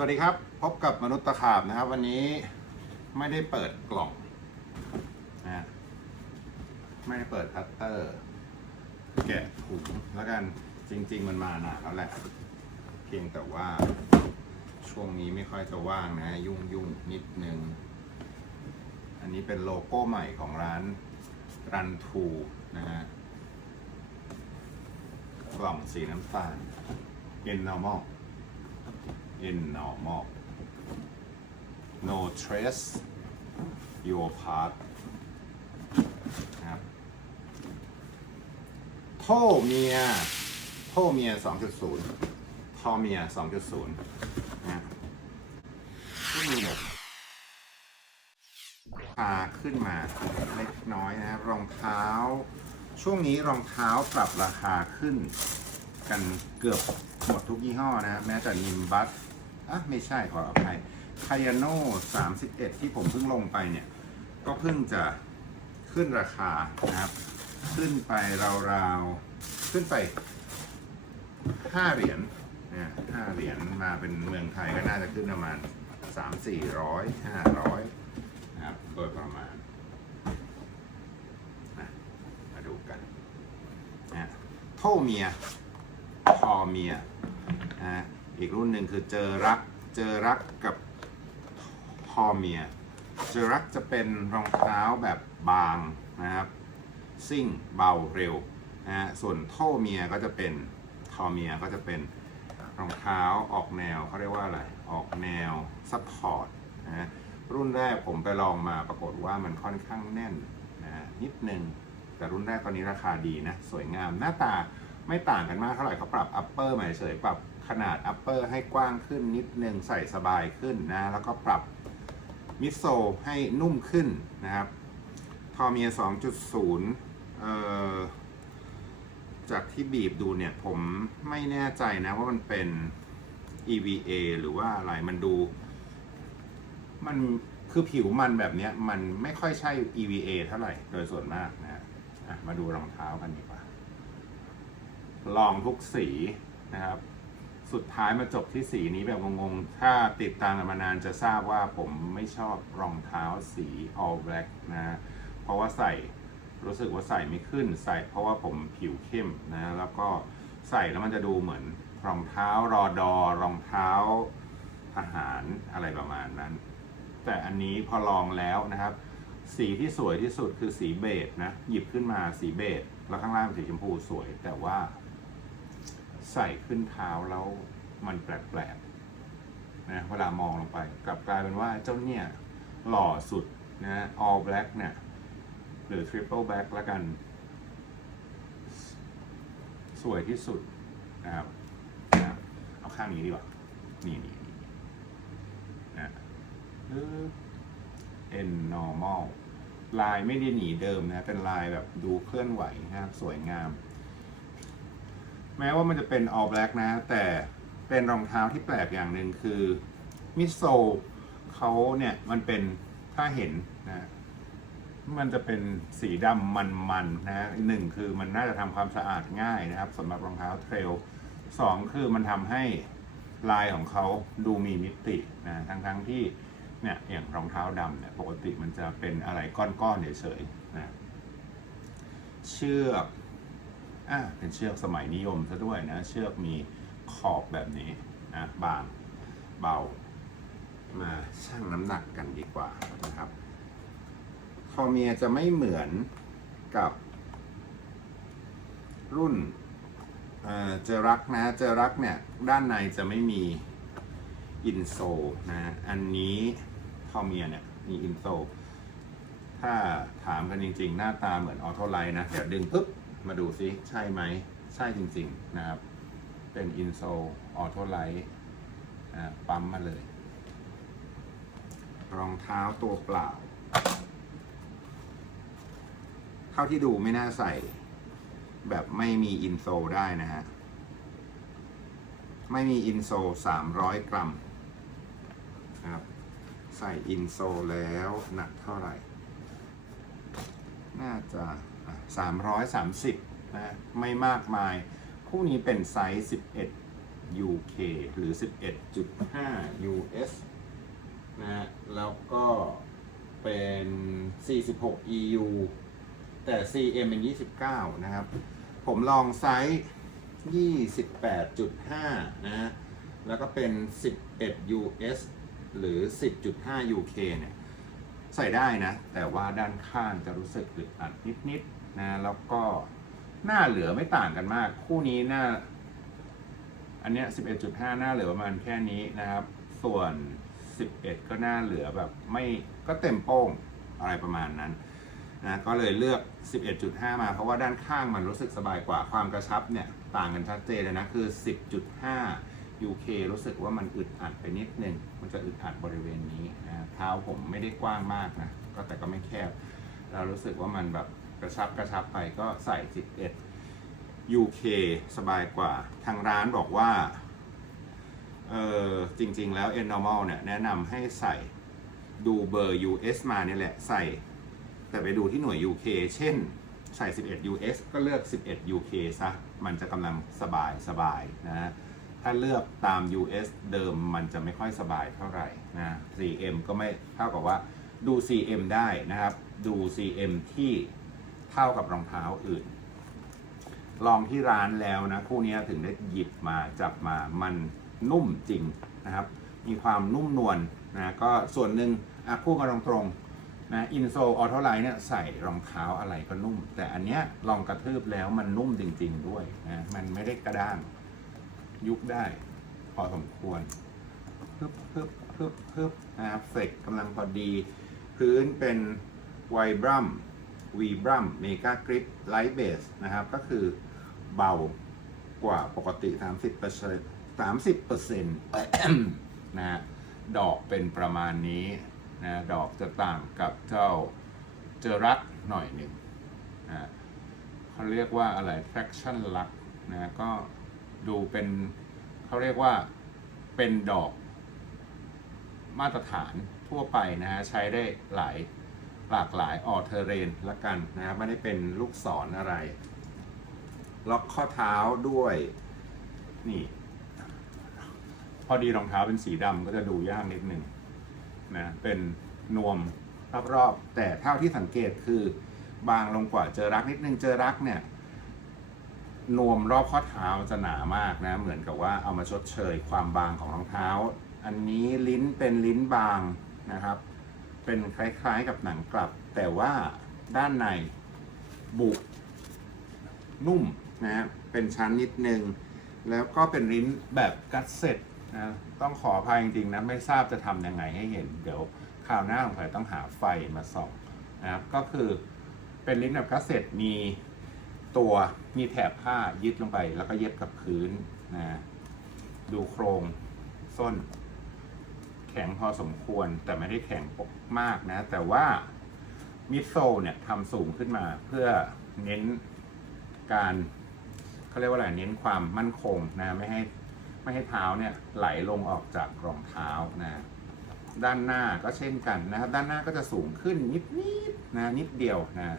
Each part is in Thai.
สวัสดีครับ พบกับมนุษย์ตะขาบนะครับ วันนี้ไม่ได้เปิดกล่องนะฮะไม่ได้เปิดคัตเตอร์ แกะถุงแล้วกันจริง ๆ มันมานานแล้วแหละ เพียงแต่ว่าช่วงนี้ไม่ค่อยจะว่างนะ ยุ่งยุ่งๆนิดนึง อันนี้เป็นโลโก้ใหม่ของร้านรันทูนะฮะกล่องสีน้ำตาล in normal in normal no trace your part นะครับโทเมียโทเมีย 2.0ทอเมีย 2.0นะก็มีแบบพาขึ้นมาเล็กน้อยนะครับรองเท้า ช่วงนี้รองเท้าปรับราคาขึ้น กันเกือบหมดทุกยี่ห้อนะครับแม้แต่นิมบัส อะไม่ใช่ขออภัยคายาโน่31 ที่ผมเพิ่งลงไปเนี่ย ก็เพิ่งจะขึ้นราคานะครับ ขึ้นไปราวๆ ขึ้นไป 5 เหรียญเนี่ย5เหรียญมาเป็นเมืองไทยก็น่าจะขึ้นประมาณ 3 400 500นะครับ โดยประมาณนะมาดูกันนะโทเมีย ทอเมียนะ อีกรุ่นหนึ่งคือเจอรัก เจอรักกับทอเมีย เจอรักจะเป็นรองเท้าแบบบางนะครับ ซิ่งเบาเร็วนะฮะ ส่วนโทเมียก็จะเป็นทอเมียก็จะเป็นรองเท้าออกแนวเขาเรียกว่าอะไร ออกแนวซัพพอร์ตนะฮะ รุ่นแรกผมไปลองมาปรากฏว่ามันค่อนข้างแน่นนะฮะนิดนึง แต่รุ่นแรกตอนนี้ราคาดีนะ สวยงามหน้าตาไม่ต่างกันมากเท่าไหร่เขาปรับอัปเปอร์ใหม่เฉยปรับ ขนาดอัปเปอร์ให้กว้างขึ้นนิดนึงใส่สบายขึ้นนะแล้วก็ปรับมิโซให้นุ่มขึ้นนะครับทอเมีย2.0เอ่อจากที่บีบดูเนี่ยผมไม่แน่ใจนะว่ามันเป็น EVA หรือว่าอะไรมันดู มันคือผิวมันแบบนี้มันไม่ค่อยใช่ EVA เท่าไหร่โดยส่วนมากนะฮะมาดูรองเท้ากันดีกว่า ลองทุกสีนะครับ สุดท้ายมาจบที่สีนี้แบบงงๆ ถ้าติดตามกันมานานจะทราบว่าผมไม่ชอบรองเท้าสี all black นะ เพราะว่าใส่รู้สึกว่าใส่ไม่ขึ้นใส่เพราะว่าผมผิวเข้มนะ แล้วก็ใส่แล้วมันจะดูเหมือนรองเท้ารอดอรองเท้าทหารอะไรประมาณนั้น แต่อันนี้พอลองแล้วนะครับ สีที่สวยที่สุดคือสีเบจนะ หยิบขึ้นมาสีเบจแล้วข้างล่างสีชมพูสวย แต่ว่า ใส่ขึ้นเท้าแล้วมันแปลกๆนะเวลามองลงไปกลับกลายเป็นว่าเจ้าเนี่ยหล่อสุดนะ all black เนี่ยหรือ triple black ละกัน สวยที่สุดนะครับนะเอาข้างนี้ดีกว่า นี่นี่นะปึ๊บ n normal ลายไม่ได้หนีเดิมนะ เป็นลายแบบดูเคลื่อนไหวนะครับสวยงาม แม้ว่ามันจะเป็น all black นะ แต่เป็นรองเท้าที่แปลกอย่างหนึ่งคือมิโซเขาเนี่ยมันเป็นถ้าเห็นนะมันจะเป็นสีดำมันๆนะหนึ่งคือมันน่าจะทำความสะอาดง่ายนะครับสำหรับรองเท้าเทรลสองคือมันทำให้ลายของเขาดูมีมิตินะทั้งๆที่เนี่ยอย่างรองเท้าดำเนี่ยปกติมันจะเป็นอะไรก้อนๆเฉยๆนะเชือก อะเป็นเชือกสมัยนิยมซะด้วยนะ เชือกมีขอบแบบนี้นะบางเบา มาชั่งน้ำหนักกันดีกว่านะครับคอเมียจะไม่เหมือนกับรุ่นเอ่อเจรักนะเจรักเนี่ยด้านในจะไม่มีอินโซนะอันนี้คอเมียเนี่ยมีอินโซถ้าถามกันจริงๆ หน้าตาเหมือนออโตไลน์นะ เดี๋ยวดึงปุ๊บ มาดูซิใช่ไหม ใช่จริงๆนะครับ เป็นอินโซลออโตไลท์ปั๊มมาเลย รองเท้าตัวเปล่า เท่าที่ดูไม่น่าใส่แบบไม่มีอินโซลได้นะฮะ ไม่มีอินโซลสามร้อยกรัมนะครับ ใส่อินโซลแล้วหนักเท่าไหร่ น่าจะ สามร้อยสามสิบนะไม่มากมาย คู่นี้เป็นไซส์สิบเอ็ด UK หรือ 11.5 US นะแล้วก็เป็น 46 EU แต่ CM เป็น 29 นะครับ ผมลองไซส์ 28.5 นะ แล้วก็เป็น 11 US หรือ 10.5 UK เนี่ย ใส่ได้นะ แต่ว่าด้านข้างจะรู้สึกอึดอัดนิดๆนะแล้วก็หน้าเหลือไม่ต่างกันมาก คู่นี้หน้า อันเนี้ย11.5 หน้าเหลือประมาณแค่นี้นะครับ ส่วน 11 ก็หน้าเหลือแบบไม่ก็เต็มโป้งอะไรประมาณนั้นนะก็เลยเลือก 11.5 มาเพราะว่าด้านข้างมันรู้สึกสบายกว่าความกระชับเนี่ย ต่างกันชัดเจนเลยนะคือ 10.5 UK รู้สึกว่ามันอึดอัดไปนิดนึง มันจะอึดอัดบริเวณนี้นะเท้าผมไม่ได้กว้างมากนะ ก็แต่ก็ไม่แคบ เรารู้สึกว่ามันแบบกระชับกระชับไปก็ใส่ 11 UK สบายกว่า ทางร้านบอกว่า เออจริง ๆ แล้ว N normal เนี่ย แนะนำให้ใส่ดูเบอร์ US มาเนี่ยแหละใส่ แต่ไปดูที่หน่วย UK เช่นใส่ 11 US ก็เลือก 11 UK ซะ มันจะกำลังสบายสบายนะ ถ้าเลือกตาม US เดิมมันจะไม่ค่อยสบายเท่าไหร่นะ CM ก็ไม่เท่ากับว่าดู CM ได้นะครับ ดู CM ที่เท่ากับรองเท้าอื่น ลองที่ร้านแล้วนะ คู่นี้ถึงได้หยิบมาจับมามันนุ่มจริงนะครับ มีความนุ่มนวลนะก็ส่วนหนึ่งอะพูดกันตรงๆนะอินโซออโตไลน์เนี่ยใส่รองเท้าอะไรก็นุ่ม แต่อันเนี้ยลองกระทืบแล้วมันนุ่มจริง ๆ ด้วยนะมันไม่ได้กระด้าง ยุบได้พอสมควรฮึบฮึบฮึบฮึบนะครับเฟกกำลังพอดี พื้นเป็นไวบรัมวีบรัมเมกากริปไลท์เบสนะครับ ก็คือเบากว่าปกติ 30เปอร์เซ็นต์30เปอร์เซ็นต์นะดอกเป็นประมาณนี้นะดอกจะต่างกับเจ้าเจอรักหน่อยหนึ่งนะเขาเรียกว่าอะไร traction luck นะก็ ดูเป็นเขาเรียกว่าเป็นดอกมาตรฐานทั่วไปนะฮะใช้ได้หลายหลากหลายออเทเรนละกันนะครับไม่ได้เป็นลูกศรออะไร ล็อกข้อเท้าด้วยนี่ พอดีรองเท้าเป็นสีดำก็จะดูยากนิดนึงนะเป็นนวมรอบๆแต่เท่าที่สังเกตคือบางลงกว่าเจอรักนิดนึงเจอรักเนี่ย นวมรอบข้อเท้าจะหนามากนะ เหมือนกับว่าเอามาชดเชยความบางของรองเท้า อันนี้ลิ้นเป็นลิ้นบางนะครับ เป็นคล้ายๆกับหนังกลับ แต่ว่าด้านในบุกนุ่มนะฮะเป็นชั้นนิดนึง แล้วก็เป็นลิ้นแบบกัดเสร็จนะต้องขออภัยจริงๆนะไม่ทราบจะทำยังไงให้เห็น เดี๋ยวคราวหน้าของผมต้องหาไฟมาส่องนะครับก็คือเป็นลิ้นแบบกัดเสร็จมี ตัวมีแถบผ้ายึดลงไป แล้วก็เย็บกับพื้นนะดูโครงส้น แข็งพอสมควรแต่ไม่ได้แข็งปกมากนะ แต่ว่ามิดโซเนี่ยทำสูงขึ้นมาเพื่อเน้นการเขาเรียกว่าอะไรเน้นความมั่นคงนะไม่ให้ไม่ให้เท้าเนี่ยไหลลงออกจากรองเท้านะด้านหน้าก็เช่นกันนะครับ ด้านหน้าก็จะสูงขึ้นนิดนิดๆนะนิดเดียวนะ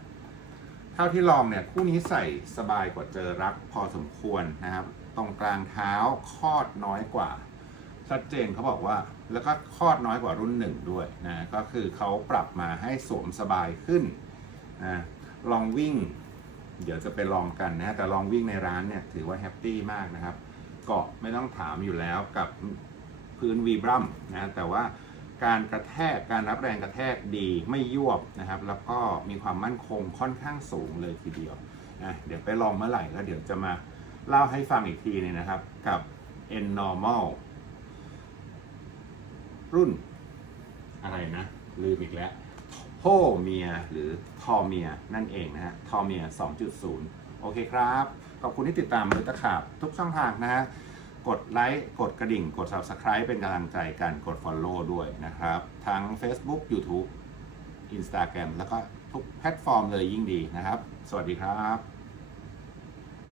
ท่าที่ลองเนี่ยคู่นี้ใส่สบายกว่าเจอรักพอสมควรนะครับ ตรงกลางเท้าคอดน้อยกว่า ชัดเจนเขาบอกว่า แล้วก็คอดน้อยกว่ารุ่นหนึ่งด้วยนะก็คือเขาปรับมาให้สวมสบายขึ้นนะลองวิ่ง เดี๋ยวจะไปลองกันนะแต่ลองวิ่งในร้านเนี่ยถือว่าแฮปปี้มากนะครับ เกาะไม่ต้องถามอยู่แล้วกับพื้นวีบรัมนะแต่ว่า การกระแทกการรับแรงกระแทกดีไม่ยวบนะครับ แล้วก็มีความมั่นคงค่อนข้างสูงเลยทีเดียวนะเดี๋ยวไปลองเมื่อไหร่แล้วเดี๋ยวจะมาเล่าให้ฟังอีกทีนึงนะครับกับ N normal รุ่นอะไรนะ ลืมอีกแล้วโฮเมียหรือทอเมียนั่นเองนะฮะทอเมีย 2.0 โอเคครับ ขอบคุณที่ติดตามมือตะขาบทุกช่องทางนะฮะ กดไลค์กดกระดิ่ง กด Subscribe เป็นกำลังใจกันกด Follow ด้วยนะครับ ทั้ง Facebook YouTube Instagram แล้วก็ทุกแพลตฟอร์มเลยยิ่งดีนะครับ สวัสดีครับ